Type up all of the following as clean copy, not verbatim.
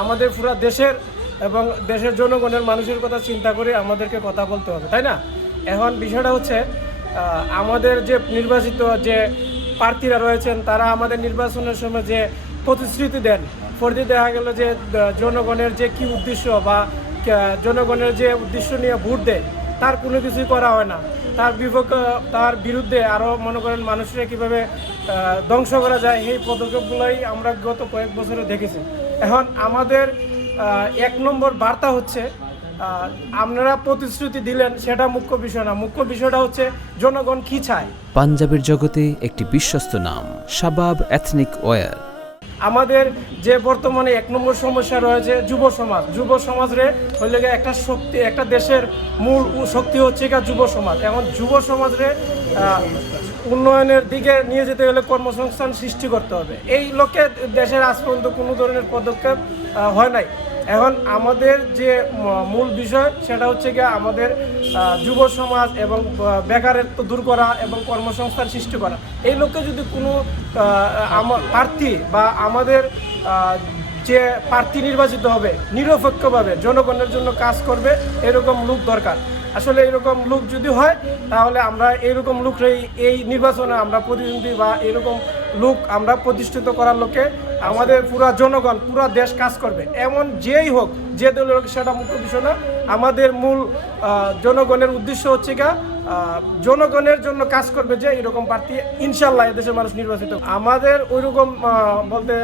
আমাদের পুরো দেশের এবং দেশের জনগণের মানুষের কথা চিন্তা করে আমাদেরকে কথা বলতে হবে, তাই না? এখন বিষয়টা হচ্ছে আমাদের যে নির্বাচিত যে প্রার্থীরা রয়েছেন তারা আমাদের নির্বাচনের সময় যে প্রতিশ্রুতি দেন, পরে দেখা গেল যে জনগণের যে কি উদ্দেশ্য বা জনগণের যে উদ্দেশ্য নিয়ে ভোট দেয় তার কোনো কিছুই করা হয় না। তার বিরুদ্ধে আরও মনে করেন মানুষরা কীভাবে ধ্বংস করা যায় এই পদক্ষেপগুলোই আমরা গত কয়েক বছরে দেখেছি। এখন আমাদের 1 নম্বর বার্তা হচ্ছে আপনারা প্রতিশ্রুতি দিলেন সেটা মুখ্য বিষয় না, মুখ্য বিষয়টা হচ্ছে জনগণ কি চায়। পাঞ্জাবের জগতে একটি বিশ্বস্ত নাম শাবাব এথনিক ওয়্যার। আমাদের যে বর্তমানে 1 নম্বর সমস্যা রয়েছে যুব সমাজরে হইলে একটা শক্তি, একটা দেশের মূল শক্তি হচ্ছে যুব সমাজ। এখন যুব সমাজরে উন্নয়নের দিকে নিয়ে যেতে হলে কর্মসংস্থান সৃষ্টি করতে হবে। এই লক্ষ্যে দেশের আজ পর্যন্ত কোনো ধরনের পদক্ষেপ হয় নাই। এখন আমাদের যে মূল বিষয় সেটা হচ্ছে আমাদের যুব সমাজ এবং বেকারত্ব দূর করা এবং কর্মসংস্থান সৃষ্টি করা। এই লক্ষ্যে যদি কোনো প্রার্থী বা আমাদের যে প্রার্থী নির্বাচিত হবে নিরপেক্ষভাবে জনগণের জন্য কাজ করবে এরকম লোক দরকার। আসলে এরকম লোক যদি হয় তাহলে আমরা এইরকম লোকরাই এই নির্বাচনে আমরা প্রতিনিধি বা এরকম লোক আমরা প্রতিষ্ঠিত করার লক্ষ্যে আমাদের পুরা জনগণ পুরা দেশ কাজ করবে। এমন যেই হোক, যে দলের হোক, সেটা মুখ্য বিষয় না। আমাদের মূল জনগণের উদ্দেশ্য হচ্ছে জনগণের জন্য কাজ করবে যে এরকম প্রার্থী ইনশাল্লাহ এদেশের মানুষ নির্বাচিত। আমাদের ওইরকম বলতে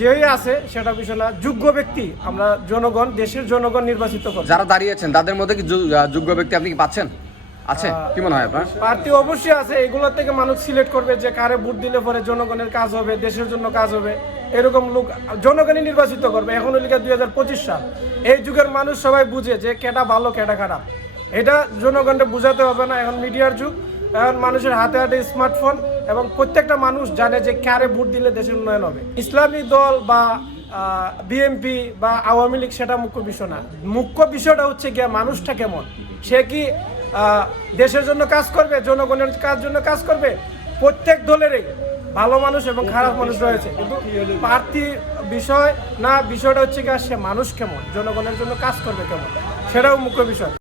যেই আছে সেটা বিষয় না, যোগ্য ব্যক্তি আমরা জনগণ, দেশের জনগণ নির্বাচিত করবে। যারা দাঁড়িয়েছেন তাদের মধ্যে কি যোগ্য ব্যক্তি আপনি কি পাচ্ছেন? আছে কি মনে হয় আপনার? প্রার্থী অবশ্যই আছে, এগুলোর থেকে মানুষ সিলেক্ট করবে যে কারে ভোট দিলে পরে জনগণের কাজ হবে, দেশের জন্য কাজ হবে, এরকম লোক জনগণই নির্বাচিত করবে। এখন হলো 2025 সাল, এই যুগের মানুষ সবাই বুঝে যে কেটা ভালো কেটা খারাপ, এটা জনগণকে বোঝাতে হবে না। এখন মিডিয়ার যুগ, এখন মানুষের হাতে হাতে স্মার্টফোন এবং প্রত্যেকটা মানুষ জানে যে কারে ভোট দিলে দেশের উন্নয়ন হবে। ইসলামী দল বা বিএনপি বা আওয়ামী লীগ সেটা মুখ্য বিষয় না, মুখ্য বিষয়টা হচ্ছে মানুষটা কেমন, সে কি দেশের জন্য কাজ করবে, জনগণের জন্য কাজ করবে। প্রত্যেক দলেরই ভালো মানুষ এবং খারাপ মানুষ রয়েছে, কিন্তু প্রার্থী বিষয় না, বিষয়টা হচ্ছে সে মানুষ কেমন, জনগণের জন্য কাজ করবে কেমন, সেটাও মুখ্য বিষয়।